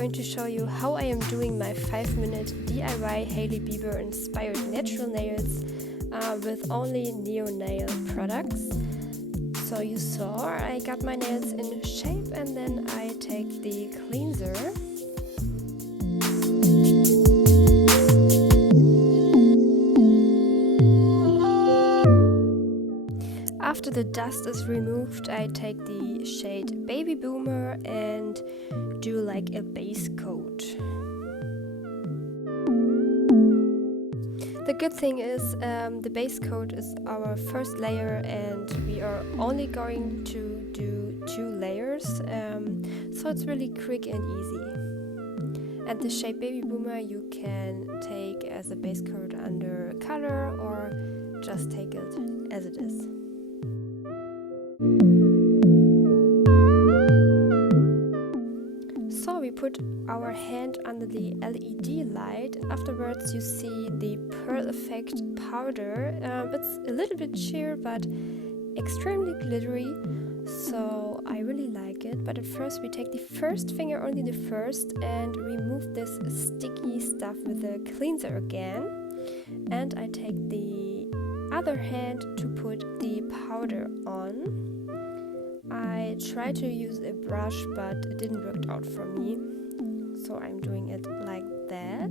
going to show you how I am doing my 5-minute DIY Hailey Bieber inspired natural nails with only Neonail products. So you saw I got my nails in shape and then I take the cleanser. After the dust is removed, I take the shade Baby Boomer and do like a base coat. The good thing is the base coat is our first layer and we are only going to do 2 layers, so it's really quick and easy. And the shade Baby Boomer you can take as a base coat under color or just take it as it is. So we put our hand under the LED light and afterwards you see the pearl effect powder. It's a little bit sheer but extremely glittery, so I really like it. But at first we take the first finger, only the first, and remove this sticky stuff with the cleanser again. And I take the other hand to put the powder on. I tried to use a brush but it didn't work out for me, so I'm doing it like that.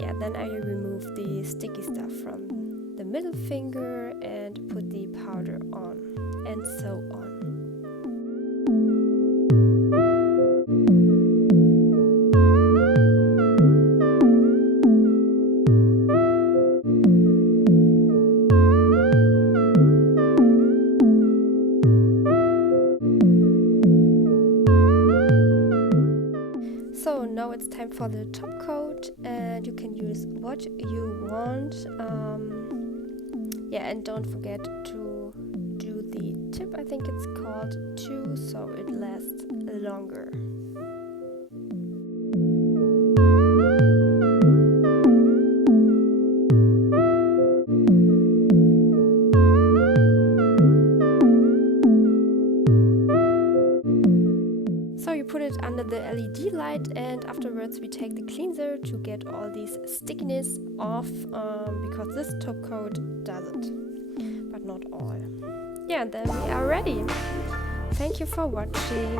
Yeah, then I remove the sticky stuff from the middle finger and put the powder on, and so on. So now it's time for the top coat and you can use what you want. Yeah, and don't forget to do the tip, I think it's called, too, so it lasts longer. So you put it under the LED light and afterwards we take the cleanser to get all these stickiness off, because this top coat does it, but not all. Yeah, and then we are ready. Thank you for watching.